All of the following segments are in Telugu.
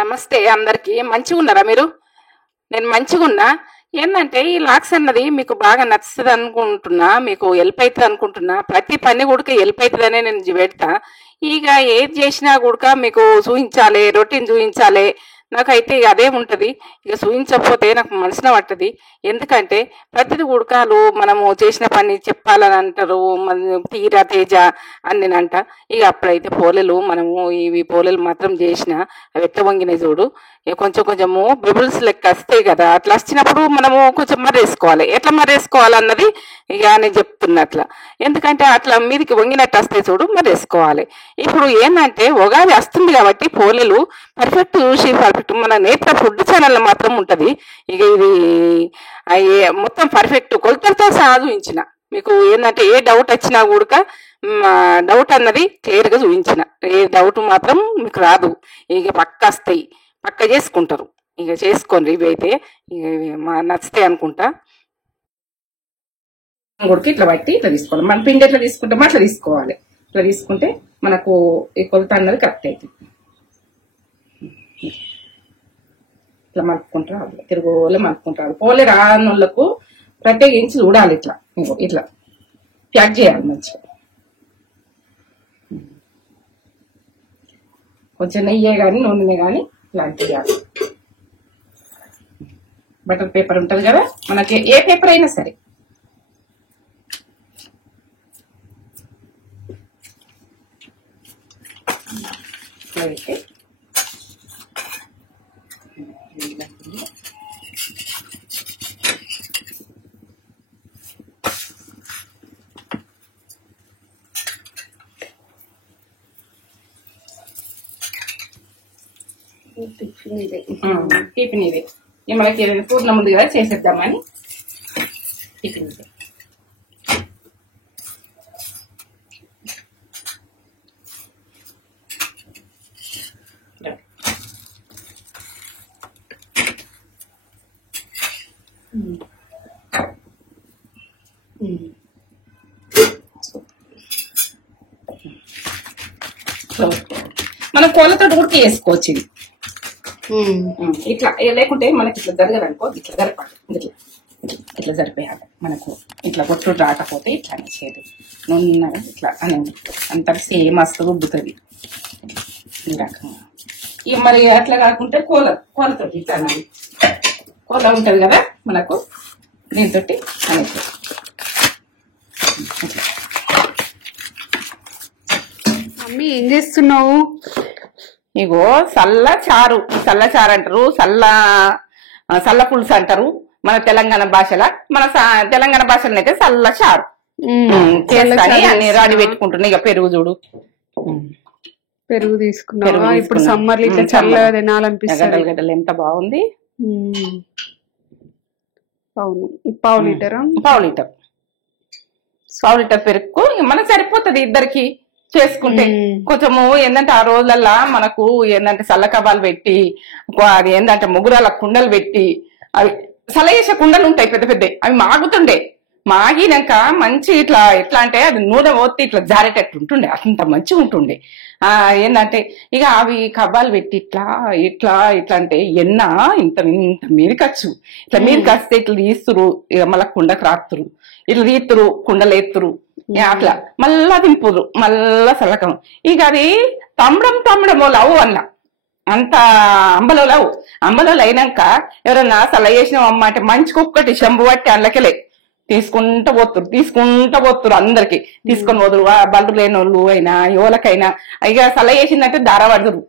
నమస్తే అందరికి. మంచిగున్నారా మీరు? నేను మంచిగున్నా. ఏందంటే ఈ లాక్స్ అన్నది మీకు బాగా నచ్చుతుంది అనుకుంటున్నా, మీకు హెల్ప్ అవుతుంది అనుకుంటున్నా. ప్రతి పని కూడా హెల్ప్ అవుతుందనే నేను పెడతా. ఇక ఏది చేసినా కూడా మీకు చూపించాలి, రొటీన్ చూపించాలి. నాకైతే ఇక అదే ఉంటుంది. ఇక చూపించకపోతే నాకు మనసున పట్టది. ఎందుకంటే ప్రతిది ఉడకాలు మనము చేసిన పని చెప్పాలని అంటారు, మన తీరా తేజ అని నేనంట. ఇక అప్పుడైతే పోలేలు మనము ఇవి పోలేలు మాత్రం చేసిన అవి ఎట్లా వంగినాయి చూడు. ఇక కొంచెం కొంచెము బబుల్స్ లెక్క వస్తాయి కదా, అట్లా వచ్చినప్పుడు మనము కొంచెం మర్రేసుకోవాలి. ఎట్లా మర్రేసుకోవాలన్నది ఇక నేను చెప్తున్నా అట్లా. ఎందుకంటే అట్లా మీదికి వంగినట్టు వస్తాయి చూడు, మర్రేసుకోవాలి. ఇప్పుడు ఏంటంటే ఉగాది వస్తుంది కాబట్టి పోలేలు పర్ఫెక్ట్ చూసి పర్ఫెక్ట్ మన నేత్ర ఫుడ్ ఛానల్ మాత్రం ఉంటుంది. ఇక ఇది మొత్తం పర్ఫెక్ట్ కొలతలతో సహా చూపించిన. మీకు ఏంటంటే ఏ డౌట్ వచ్చినా కూడా డౌట్ అన్నది క్లియర్గా చూపించిన. ఏ డౌట్ మాత్రం మీకు రాదు. ఇక పక్క వస్తాయి, పక్క చేసుకుంటారు. ఇక చేసుకోండి. ఇవి అయితే ఇక మా నచ్చుతాయి అనుకుంటా. కూడా ఇట్లా బట్టి ఇట్లా తీసుకోవాలి. మన పిండి ఎట్లా తీసుకుంటామో అట్లా తీసుకోవాలి. ఇట్లా తీసుకుంటే మనకు ఈ కొలత అన్నది కరెక్ట్ అవుతుంది. ఇట్లా మలుపుకుంటూ రావాలి, తిరుగులే మలుపుకుంటూ రావాలి. పోలే రానోళ్ళకు ప్రత్యేకించి చూడాలి. ఇట్లా ఇట్లా ప్యాక్ చేయాలి మంచిగా. కొంచెం నెయ్యే కానీ నూనె కానీ ఇలాంటి చేయాలి. బటర్ పేపర్ ఉంటుంది కదా, మనకి ఏ పేపర్ అయినా సరే. అయితే టిఫిన్ ఇది మనకి పూర్ణ ముందు కదా చేసేద్దామని టిఫిన్ ఇది. మనం కోళ్ళతో ఉడికి వేసుకోవచ్చు. ఇది ఇట్లా లేకుంటే మనకి ఇట్లా జరగదు అనుకో, ఇట్లా జరపాలి. ఇట్లా ఇట్లా జరిపేయాలి. మనకు ఇట్లా కొట్టు రాకపోతే ఇట్లా అనేసేది నున్నగా ఇట్లా అనేది అంత సేమ్ వస్తుంది, ఉబ్బుతుంది ఈ రకంగా. ఇక మరి అట్లా కాకుంటే కోళ్ళతో ఇట్లా అనేది కోళ్ళ ఉంటుంది కదా మనకు, దీంతో అనేది మమ్మీ ఏం చేస్తున్నావు? ఇగో సల్ల చారు అంటారు, సల్ల పులుసు అంటారు మన తెలంగాణ భాషలో. మన తెలంగాణ భాషలో అయితే సల్ల చారు అన్ని రాడి పెట్టుకుంటున్నా. ఇక పెరుగు చూడు, పెరుగు తీసుకున్నా. ఇప్పుడు సమ్మర్ ఇట్లా చల్లగా తినాలనిపిస్తుంది. గడ్డలు ఎంత బాగుంది. అవును, పావు లీటర్ పెరుగు మనకు సరిపోతుంది ఇద్దరికి చేసుకుంటే. కొంచెము ఏంటంటే ఆ రోజులల్లా మనకు ఏంటంటే సల్ల కబాలు పెట్టి, అది ఏంటంటే ముగ్గురాల కుండలు పెట్టి, అవి సల చేసే కుండలు ఉంటాయి పెద్ద పెద్ద, అవి మాగుతుండే. మాగినాక మంచి ఇట్లా ఎట్లా అంటే అది నూనె పోతే ఇట్లా జారేటట్టు ఉంటుండే, అంత మంచిగా ఉంటుండే. ఏంటంటే ఇక అవి కబాలు పెట్టి ఇట్లా ఇట్లా ఇట్లా అంటే ఎన్న ఇంత మీరికచ్చు. ఇట్లా మీరికస్తే ఇట్లా తీస్తురు, ఇక మళ్ళా కుండకు రాత్తురు, ఇట్లా తీతురు, కుండలు ఎత్తురు, అట్లా మళ్ళా దింపురు, మళ్ళా సలకం. ఇక అది తమ్మడమో లవ్ అన్న అంత అంబలో అయినాక ఎవరన్నా సల చేసినాం అమ్మ అంటే మంచికి ఒక్కటి శంభు పట్టి అందులోకెళ్ళే తీసుకుంటా పోతురు అందరికి తీసుకొని పోదురు. బల్లు లేని వాళ్ళు అయినా ఎవరికైనా ఇక సల చేసిందంటే దార పడుతురు.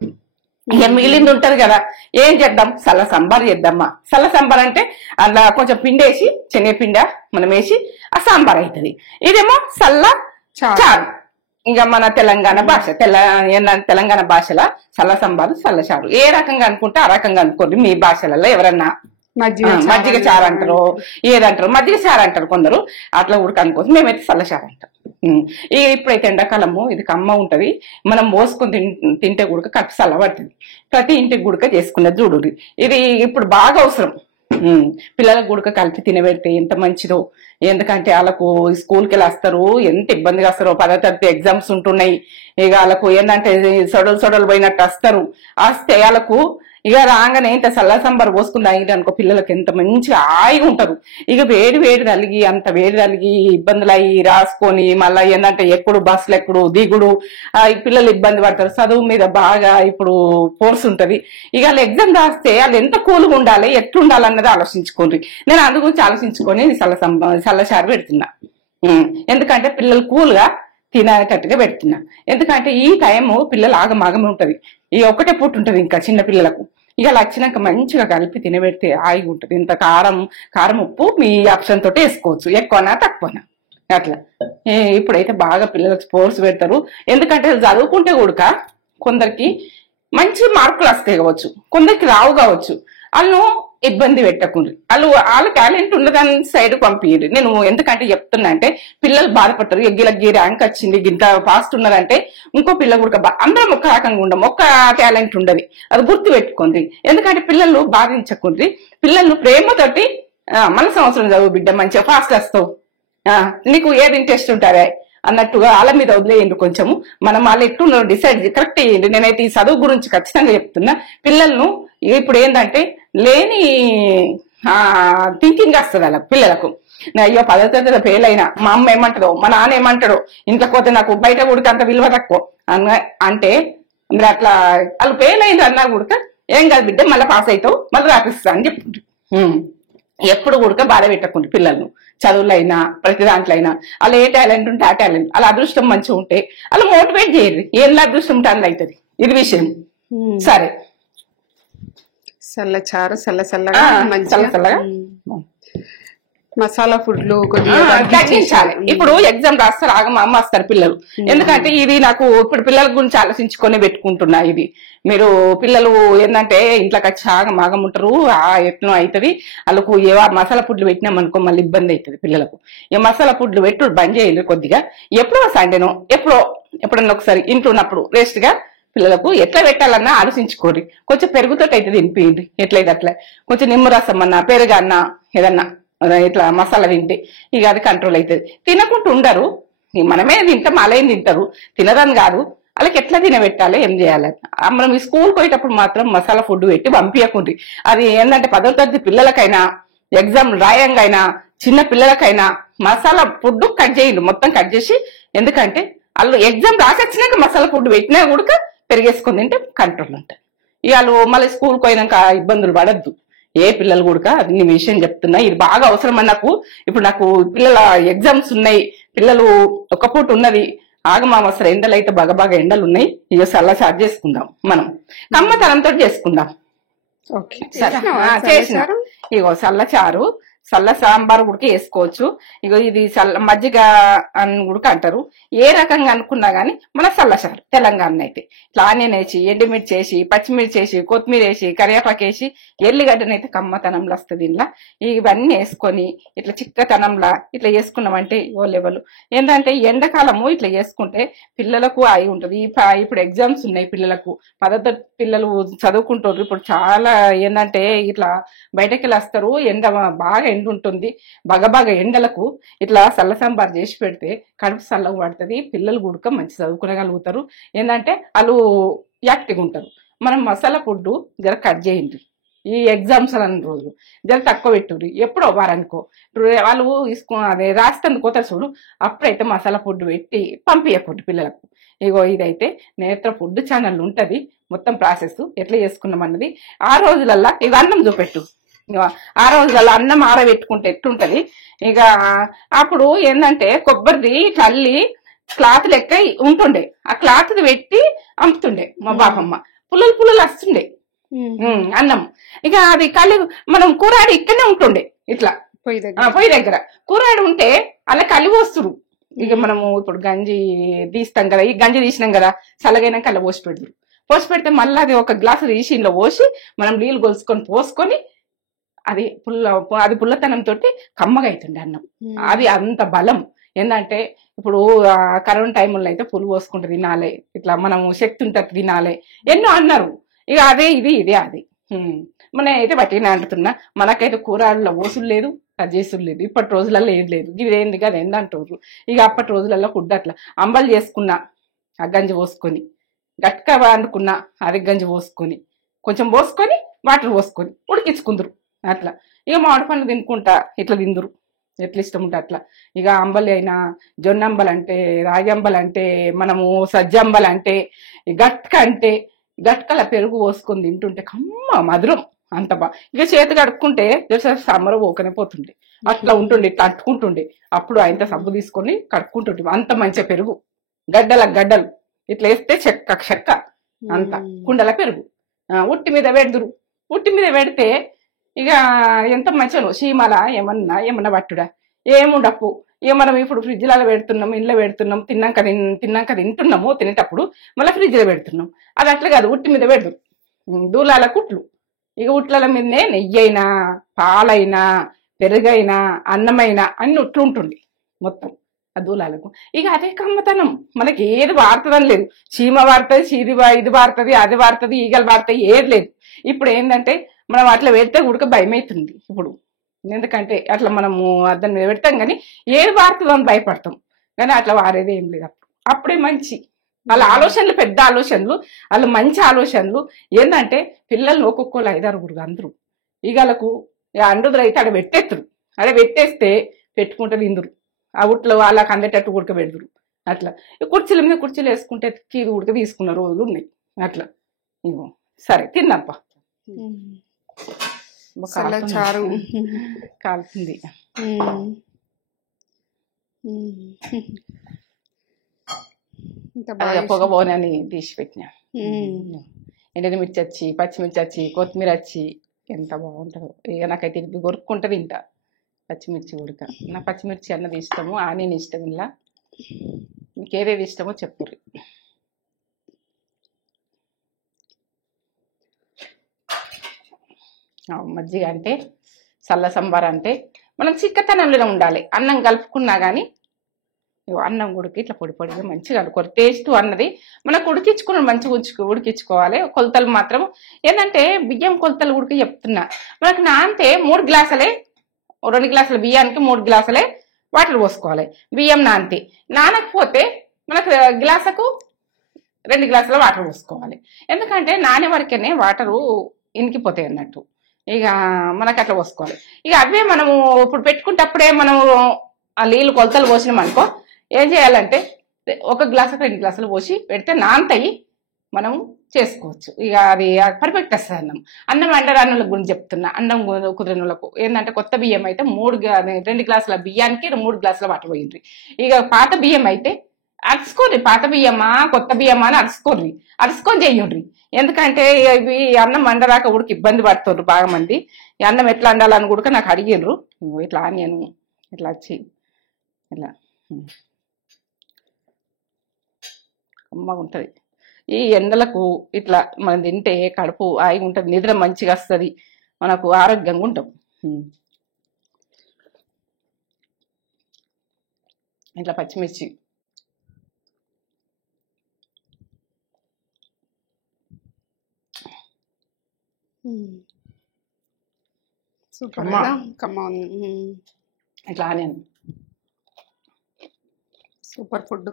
ఇక మిగిలింది ఉంటది కదా, ఏం చేద్దాం, సల్ల సాంబార్ చేద్దామా. సల్ల సాంబార్ అంటే అందులో కొంచెం పిండి వేసి, శనగపిండ మనం వేసి ఆ సాంబార్ అవుతుంది. ఇదేమో సల్ల చారు. ఇంకా మన తెలంగాణ భాష తెలంగాణ భాషలో సల్ల సాంబారు, సల్ల చారు ఏ రకంగా అనుకుంటే ఆ రకంగా అనుకోండి. మీ భాషలలో ఎవరన్నా మజ్జిగ చారు అంటారు, ఏదంటారు, మజ్జిగ చారు అంటారు కొందరు. అట్లా ఉడక అనుకోవచ్చు, మేమైతే సల్ల చారు అంటాం. ఇప్పుడైతే ఎండాకాలము ఇది కమ్మ ఉంటది, మనం మోసుకొని తింటే గుడక కడుపు చల్ల పడుతుంది. ప్రతి ఇంటికి గుడక చేసుకున్నది చూడు. ఇది ఇప్పుడు బాగా అవసరం. పిల్లలకు గుడక కలిపి తినబెడితే ఎంత మంచిదో. ఎందుకంటే వాళ్ళకు స్కూల్కి వెళ్ళి వస్తారు, ఎంత ఇబ్బందిగా వస్తారో. 10వ తరగతి ఎగ్జామ్స్ ఉంటున్నాయి. ఇక వాళ్ళకు ఏంటంటే సొడలు పోయినట్టు వస్తారు. వస్తే వాళ్ళకు ఇక రాగానే ఇంత చల్ల సంబర్ పోసుకుని తాగితే అనుకో పిల్లలకి ఎంత మంచిగా హాయిగా ఉంటారు. ఇక వేడి వేడి తలిగి అంత వేడి తలిగి ఇబ్బందులు అయ్యి రాసుకొని మళ్ళీ ఏంటంటే ఎప్పుడు బస్సులు ఎప్పుడు దిగుడు ఈ పిల్లలు ఇబ్బంది పడతారు. చదువు మీద బాగా ఇప్పుడు ఫోర్స్ ఉంటది. ఇక వాళ్ళు ఎగ్జామ్ రాస్తే వాళ్ళు ఎంత కూల్గా ఉండాలి ఎట్లుండాలన్నది ఆలోచించుకోండి. నేను అందు గురించి ఆలోచించుకొని చల్లచారు పెడుతున్నా. ఎందుకంటే పిల్లలు కూల్గా తినేటట్టుగా పెడుతున్నా. ఎందుకంటే ఈ టైము పిల్లలు ఆగమాగం ఉంటది. ఇక ఒకటే పూట ఉంటది ఇంకా చిన్న పిల్లలకు. ఇక అలా వచ్చినాక మంచిగా కలిపి తినబెడితే హాయిగా ఉంటుంది. ఇంత కారం ఉప్పు మీ ఆప్షన్ తోటి వేసుకోవచ్చు, ఎక్కువనా తక్కువనా అట్లా. ఇప్పుడైతే బాగా పిల్లలకు స్పోర్ట్స్ పెడతారు. ఎందుకంటే చదువుకుంటే కూడా కొందరికి మంచి మార్కులు వస్తాయి కావచ్చు, కొందరికి రావు కావచ్చు. వాళ్ళు ఇబ్బంది పెట్టకుండా వాళ్ళ టాలెంట్ ఉన్నదాని సైడ్ పంపించరు. నేను ఎందుకంటే చెప్తున్నా అంటే పిల్లలు బాధపడతారు. ఎగ్గిలకి ర్యాంక్ వచ్చింది ఇంత ఫాస్ట్ ఉన్నదంటే ఇంకో పిల్ల కూడా అందరం ఒక్క రకంగా ఉండం, ఒక్క టాలెంట్ ఉండదు. అది గుర్తు పెట్టుకోండి. ఎందుకంటే పిల్లలు బాధించకుండ్రి. పిల్లలు ప్రేమతోటి మన సంవత్సరం చదువు బిడ్డ మంచిగా ఫాస్ట్ వస్తావు, నీకు ఏది ఇంట్రెస్ట్ ఉంటారే అన్నట్టుగా వాళ్ళ మీద వదిలేయండి. కొంచెము మనం వాళ్ళు ఎట్లున్నారు డిసైడ్ కరెక్ట్ చేయండి. నేనైతే ఈ చదువు గురించి ఖచ్చితంగా చెప్తున్నా. పిల్లలను ఇప్పుడు ఏంటంటే లేని థింకింగ్ వస్తుంది వాళ్ళ పిల్లలకు. అయ్యో 10వ తరగతిలో ఫెయిల్ అయినా మా అమ్మ ఏమంటాడో మా నాన్న ఏమంటాడో, ఇంట్లోకి పోతే నాకు బయట కూడా అంత విలువ తక్కువ అంటే మీరు అట్లా వాళ్ళు ఫెయిల్ అయింది అన్నా కూడా ఏం కాదు బిడ్డ మళ్ళీ పాస్ అవుతావు మళ్ళీ రాపిస్తా అని చెప్తుంది. ఎప్పుడు కూడా బాధ పెట్టకుండా పిల్లలను చదువులో అయినా ప్రతి దాంట్లో అయినా వాళ్ళు ఏ టాలెంట్ ఉంటే ఆ టాలెంట్ వాళ్ళ అదృష్టం మంచిగా ఉంటే వాళ్ళు మోటివేట్ చేయరు. ఏం అదృష్టం ఉంటే అందులో అవుతుంది. ఇది విషయం. సరే చల్లచారు చల్లగా మసాలా ఫుడ్లు తగ్గించాలి. ఇప్పుడు ఎగ్జామ్ రాస్తారు ఆగమ్మ వస్తారు పిల్లలు. ఎందుకంటే ఇది నాకు ఇప్పుడు పిల్లల గురించి ఆలోచించుకొని పెట్టుకుంటున్నా. ఇది మీరు పిల్లలు ఏంటంటే ఇంట్లోకి వచ్చి ఆగమాగం ఉంటారు, ఎట్లా అవుతుంది. వాళ్ళకు ఏవో మసాలా ఫుడ్లు పెట్టినామనుకో మళ్ళీ ఇబ్బంది అవుతుంది పిల్లలకు. ఈ మసాలా ఫుడ్లు పెట్టు బంద్ చేయండి కొద్దిగా. ఎప్పుడో సండేనో ఎప్పుడన్నా ఒకసారి ఇంట్లో ఉన్నప్పుడు వేస్ట్ గా పిల్లలకు ఎట్లా పెట్టాలన్నా ఆలోచించుకోండి. కొంచెం పెరుగుతోటి అయితే తినిపిండి, ఎట్లయితే అట్లా. కొంచెం నిమ్మరసం అన్నా పెరుగన్నా ఏదన్నా ఇట్లా మసాలా తింటే ఇక అది కంట్రోల్ అవుతుంది. తినకుండా ఉండరు, మనమే తింటాం వాళ్ళేం తింటారు, తినదని కాదు. వాళ్ళకి ఎట్లా తినబెట్టాలి ఏం చేయాలి. మనం ఈ స్కూల్కి పోయేటప్పుడు మాత్రం మసాలా ఫుడ్ పెట్టి పంపించకుండ్రి. అది ఏంటంటే 10వ తరగతి పిల్లలకైనా ఎగ్జామ్ రాయంగైనా చిన్న పిల్లలకైనా మసాలా ఫుడ్ కట్ చేయండి, మొత్తం కట్ చేసి. ఎందుకంటే వాళ్ళు ఎగ్జామ్ రాసొచ్చినాక మసాలా ఫుడ్ పెట్టినా కూడా పెరిగేసుకుని తింటే కంట్రోల్ ఉంటుంది. ఇక వాళ్ళు మళ్ళీ స్కూల్కి పోయినాక ఇబ్బందులు పడద్దు ఏ పిల్లలు కూడా. అది నీ విషయం చెప్తున్నా, ఇది బాగా అవసరం అని నాకు. ఇప్పుడు నాకు పిల్లల ఎగ్జామ్స్ ఉన్నాయి, పిల్లలు ఒక పూట ఉన్నది ఆగమామసలు ఎండలు అయితే బాగా ఎండలు ఉన్నాయి. ఇక చల్ల చార్జ్ చేసుకుందాం, మనం కమ్మతనంతో చేసుకుందాం. చేసిన ఇగో చల్లచారు చల్ల సాంబార్ కూడా వేసుకోవచ్చు. ఇగో ఇది మజ్జిగ అని కూడా అంటారు. ఏ రకంగా అనుకున్నా గానీ మన చల్లచారు తెలంగాణ అయితే ఇట్లా ఆనియన్ వేసి ఎండుమిర్చి వేసి పచ్చిమిర్చి వేసి కొత్తిమీర వేసి కరివేపాకు వేసి ఎల్లిగడ్డనైతే కమ్మతనంలో వస్తుంది. ఇంట్లో ఇవన్నీ వేసుకొని ఇట్లా చిక్కతనంలా ఇట్లా వేసుకున్నామంటే ఓ లెవెల్. ఏంటంటే ఎండాకాలము ఇట్లా వేసుకుంటే పిల్లలకు అయి ఉంటది. ఇప్పుడు ఎగ్జామ్స్ ఉన్నాయి పిల్లలకు, 10వ తరగతి పిల్లలు చదువుకుంటారు. ఇప్పుడు చాలా ఏంటంటే ఇట్లా బయటకి వెళ్ళి వస్తారు, ఎండ బాగా ఎండ ఉంటుంది. బాగా ఎండలకు ఇట్లా చల్ల సాంబార్ చేసి పెడితే కడుపు చల్లగా పడుతుంది. పిల్లలు కూడా మంచి చదువుకోగలుగుతారు. ఏంటంటే వాళ్ళు యాక్టివ్గా ఉంటారు. మనం మసాలా ఫుడ్ జర కట్ చేయండి. ఈ ఎగ్జామ్స్ అన్న రోజులు జర తక్కువ పెట్టుర్రి. ఎప్పుడో వారనుకో వాళ్ళు అదే రాస్తుంది కోత చూడు, అప్పుడైతే మసాలా ఫుడ్ పెట్టి పంపించకూడదు పిల్లలకు. ఇగో ఇదైతే నేత్ర ఫుడ్ ఛానల్ ఉంటది, మొత్తం ప్రాసెస్ ఎట్లా చేసుకున్నాం అన్నది. ఆ రోజులల్లా ఇక అన్నం చూపెట్టు. ఆ రోజులలో అన్నం ఆరబెట్టుకుంటే ఎట్టుంటది. ఇక అప్పుడు ఏంటంటే కొబ్బరిది చల్లి క్లాత్ లెక్క ఉంటుండే, ఆ క్లాత్ పెట్టి అమ్ముతుండే మా బాపమ్మ. పుల్లలు వస్తుండే అన్నం. ఇక అది కలి మనం కూరాడి ఇక్కడనే ఉంటుండే ఇట్లా పొయ్యి దగ్గర కూరాడి ఉంటే అలా కలిగి వస్తుడు. ఇక మనము ఇప్పుడు గంజి తీస్తాం కదా, ఈ గంజి తీసినాం కదా చల్లగైనాక అలా పోసి పెడతారు. పోసి పెడితే మళ్ళీ అది ఒక గ్లాసు తీసి ఇంట్లో పోసి మనం నీళ్ళు గొలుసుకొని పోసుకొని అది పుల్లతనంతో కమ్మగా అవుతుండే అన్నం. అది అంత బలం. ఏంటంటే ఇప్పుడు కరోనా టైంలో అయితే పులు పోసుకుంటూ తినాలి, ఇట్లా మనం శక్తి ఉంటుంది తినాలి ఎన్నో అన్నారు. ఇక అదే ఇది అది మన అయితే బట్టినే అంటున్నా. మనకైతే కూరల్లో ఓసులు లేదు, చేసులు లేదు. ఇప్పటి రోజులలో ఏది లేదు. ఇది ఏంది కదా ఏందంటారు. ఇక అప్పటి రోజులలో ఫుడ్ అట్లా అంబలు చేసుకున్నా ఆ గంజి పోసుకొని, గట్క వండుకున్నా అది గంజి పోసుకొని కొంచెం పోసుకొని వాటర్ పోసుకొని ఉడికించుకుందరు అట్లా. ఇక మామిడి పండ్లు తినుకుంటా ఇట్లా తిందురు ఎట్లా ఇష్టం ఉంటే అట్లా. ఇక అంబలి అయినా జొన్న అంబలి అంటే, రాగి అంబలి అంటే, మనము సజ్జ అంబలి అంటే, గట్క అంటే గట్కల పెరుగు పోసుకొని తింటుంటే కమ్మ మధురం అంత ఇక చేతి కడుక్కుంటే సమ్మర పోకనే పోతుండే అట్లా ఉంటుండే, ఇట్లా అట్టుకుంటుండే. అప్పుడు ఆయన సబ్బు తీసుకొని కడుక్కుంటుండే. అంత మంచిగా పెరుగు గడ్డలు ఇట్లా వేస్తే చెక్క అంత కుండల పెరుగు ఉట్టి మీద పెడుదురు. ఉట్టి మీద పెడితే ఇక ఎంత మంచిగా చీమల ఏమన్నా పట్టుడా ఏముండప్పు. ఇక మనం ఇప్పుడు ఫ్రిడ్జ్లలో పెడుతున్నాం, ఇంట్లో పెడుతున్నాం, తిన్నాక తింటున్నాము, తినేటప్పుడు మళ్ళీ ఫ్రిడ్జ్లో పెడుతున్నాం. అది అట్లా కాదు, ఉట్టి మీద పెడదు దూలాల కుట్లు. ఇక ఉట్ల మీదనే నెయ్యి అయినా పాలైనా పెరుగైనా అన్నమైనా అన్ని ఉట్లు ఉంటుండే మొత్తం ఆ దూలాలకు. ఇక అదే కమ్మతనం, మనకి ఏది వాడుతుందని లేదు. చీమ వాడుతుంది, ఇది వాడుతుంది, అది వాడుతుంది, ఈగలు వాడుతాయి, ఏది లేదు. ఇప్పుడు ఏంటంటే మనం అట్లా పెడితే ఉడక భయం అవుతుంది ఇప్పుడు. ఎందుకంటే అట్లా మనము దాని మీద పెడతాం కానీ ఏది వాడుతుందో అని భయపడతాం. కానీ అట్లా వాడేది ఏం లేదు. అప్పుడే మంచి వాళ్ళ ఆలోచనలు, పెద్ద ఆలోచనలు, వాళ్ళు మంచి ఆలోచనలు. ఏంటంటే పిల్లల్ని ఒక్కొక్కరు 5-6 అందరూ ఈగలకు అండుదురు అయితే ఆడ పెట్టేస్తారు. ఆడ పెట్టేస్తే పెట్టుకుంటే తిందురు. ఆ ఉట్లో వాళ్ళకి అందేటట్టు ఉడకబెడుదురు. అట్లా కుర్చీల మీద కుర్చీలు వేసుకుంటే కీరు ఉడక తీసుకున్న రోజులు ఉన్నాయి అట్లా. ఇగో సరే తిందాంపా. చారు కాలుతుంది. పొగ పోనని తీసి పెట్టినా. ఎండుమిర్చి వచ్చి, పచ్చిమిర్చి వచ్చి, కొత్తిమీర వచ్చి ఎంత బాగుంటుందో. ఇక నాకైతే ఇది కొరుక్కుంటుంది ఇంట పచ్చిమిర్చి ఉడక. నా పచ్చిమిర్చి అన్నది ఇష్టము, ఆనియన్ ఇష్టం. ఇలా మీకు ఏదేది ఇష్టమో చెప్పుర్రి. మజ్జిగ అంటే, చల్ల సంబార అంటే మనం చిక్కతనంలో ఉండాలి. అన్నం కలుపుకున్నా కానీ అన్నం ఉడికి ఇట్లా పొడి పొడిగా మంచిగా కలుపుకోవాలి. టేస్ట్ అన్నది మనకు ఉడికించుకుని మంచిగా ఉడికించుకోవాలి. కొలతలు మాత్రం ఏంటంటే బియ్యం కొలతలు ఉడికి చెప్తున్నా. మనకు నానితే 3 గ్లాసులే, 2 గ్లాసుల బియ్యానికి 3 గ్లాసులే వాటర్ పోసుకోవాలి. బియ్యం నానకపోతే మనకు గ్లాసుకు 2 గ్లాసుల వాటర్ పోసుకోవాలి. ఎందుకంటే నానే వరకేనే వాటరు ఇనికిపోతాయి అన్నట్టు. ఇక మనకు అట్లా పోసుకోవాలి. ఇక అవే మనము ఇప్పుడు పెట్టుకుంటప్పుడే మనము ఆ నీళ్ళు కొలతలు పోసినామనుకో ఏం చేయాలంటే 1 గ్లాసు 2 గ్లాసులు పోసి పెడితే నానతాయి, మనము చేసుకోవచ్చు. ఇక అది పర్ఫెక్ట్ వస్తుంది. అన్నం వండరానుల గురించి చెప్తున్నా. అన్నం కుదిరినలకు ఏంటంటే కొత్త బియ్యం అయితే 2 గ్లాసుల బియ్యానికి 3 గ్లాసుల వాటర్ పోయింది. ఇక పాత బియ్యం అయితే అరుచుకోర్రి, పాత బియ్యమా కొత్త బియ్యమా అని అరుచుకొని చెయ్యండ్రి. ఎందుకంటే ఇవి అన్నం వండరాక ఉడికి ఇబ్బంది పడుతుండ్రు బాగా మంది. ఈ అన్నం ఎట్లా వండాలని కూడా నాకు అడిగిండ్రు. ఇట్లా ఆనియన్ ఇట్లా వచ్చి ఇట్లా అమ్మగా ఉంటుంది. ఈ ఎండలకు ఇట్లా మనం తింటే కడుపు హాయిగా ఉంటుంది, నిద్ర మంచిగా వస్తుంది, మనకు ఆరోగ్యంగా ఉంటాం. ఇట్లా పచ్చిమిర్చి సూపర్ ఇట్లా ఆనియన్ సూపర్ ఫుడ్.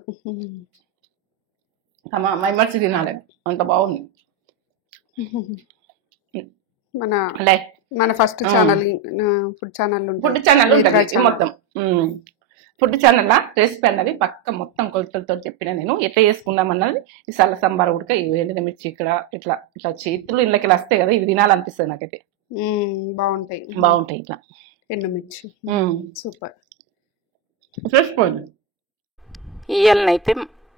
మైమర్చి తినాలి, అంత బాగుంది. మన ఫస్ట్ ఛానల్ ఫుడ్ ఛానల్ ఉంటుంది మొత్తం. ఫుడ్ ఛానల్ రెసిపీ అన్నది పక్క మొత్తం కొలతలతో చెప్పిన నేను ఎట్లా చేసుకుందామన్నది. ఈ సల్ల సంబార ఉడక, ఈ ఎండుమిర్చి ఇక్కడ ఇట్లా ఇట్లా చేతులు ఇళ్ళకి వస్తాయి కదా, ఇవి తినాలనిపిస్తుంది నాకైతే. బాగుంటాయి ఇట్లా ఎండుమిర్చి సూపర్. ఫ్రెష్ పోయింది. ఇవాళనైతే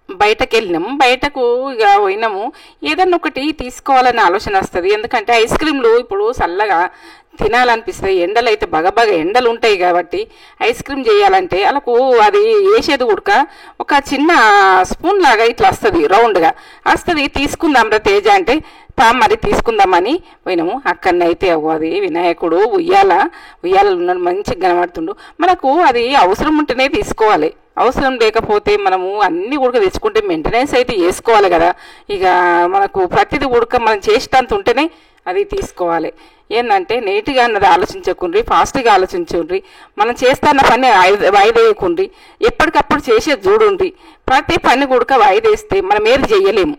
బయటకు వెళ్ళినాము. బయటకు ఇక పోయినాము, ఏదన్నా ఒకటి తీసుకోవాలనే ఆలోచన వస్తుంది. ఎందుకంటే ఐస్ క్రీమ్లు ఇప్పుడు చల్లగా తినాలనిపిస్తుంది. ఎండలు అయితే బాగా ఎండలు ఉంటాయి కాబట్టి ఐస్ క్రీమ్ చేయాలంటే వాళ్ళకు అది వేసేది ఉడక ఒక చిన్న స్పూన్ లాగా ఇట్లా వస్తుంది, రౌండ్గా వస్తుంది. తీసుకుందాం రా తేజ అంటే మరి తీసుకుందామని పోయినాము. అక్కడనైతే అది వినాయకుడు ఉయ్యాలలో ఉన్నాడు, మంచిగా కనబడుతుండు. మనకు అది అవసరం ఉంటేనే తీసుకోవాలి, అవసరం లేకపోతే మనము అన్ని ఉడక తెచ్చుకుంటే మెయింటెనెన్స్ అయితే చేసుకోవాలి కదా. ఇక మనకు ప్రతిదీ ఉడక మనం చేసేటంత ఉంటేనే అది తీసుకోవాలి. ఏంటంటే నీట్గా అన్నది ఆలోచించకుండ్రి, ఫాస్ట్గా ఆలోచించుండ్రి. మనం చేస్తున్న పని వాయిదేయకుండ్రి, ఎప్పటికప్పుడు చేసేది చూడుండ్రి. ప్రతి పని కూడా వాయిదేస్తే మనం ఏది చెయ్యలేము.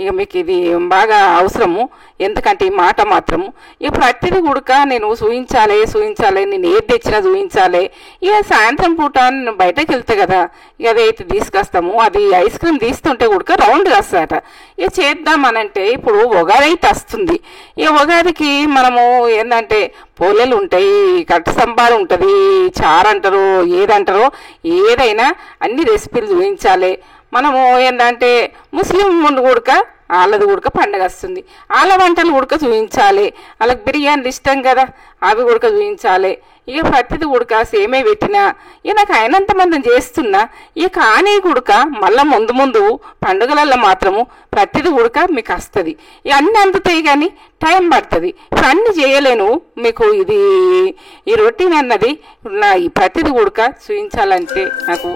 ఇక మీకు ఇది బాగా అవసరము. ఎందుకంటే ఈ మాట మాత్రము ఇక ప్రతిదీ కూడక నేను చూయించాలి, నేను ఏది తెచ్చినా చూయించాలి. ఇక సాయంత్రం పూట నేను బయటకు వెళ్తే కదా ఇక అది అయితే తీసుకొస్తాము. అది ఐస్ క్రీమ్ తీస్తుంటే కూడక రౌండ్గా వస్తాయట. ఇక చేద్దామనంటే ఇప్పుడు ఉగాది అయితే వస్తుంది. ఇక ఉగాదికి మనము ఏంటంటే పోలేలు ఉంటాయి, కట్ట సంబారు ఉంటుంది, చారు అంటారు, ఏదంటారో ఏదైనా అన్ని రెసిపీలు చూపించాలి. మనము ఏంటంటే ముస్లిం ముందు కూడక వాళ్ళది కూడక పండగ వస్తుంది, వాళ్ళ వంటలు కూడక చూపించాలి. వాళ్ళకి బిర్యానీలు ఇష్టం కదా, అవి కూడక చూపించాలి. ఇక ప్రతిది కూడక సేమే పెట్టినా ఇక నాకు అయినంత మంది చేస్తున్నా. ఇక కానీ కూడక మళ్ళీ ముందు పండుగలలో మాత్రము ప్రతిది కూడక మీకు వస్తుంది. ఇక అన్నీ అందుతాయి కానీ టైం పడుతుంది. ఇప్పుడు అన్నీ చేయలేను. మీకు ఇది ఈ రొటీన్ అన్నది నా ఈ ప్రతిది కూడక చూపించాలంటే నాకు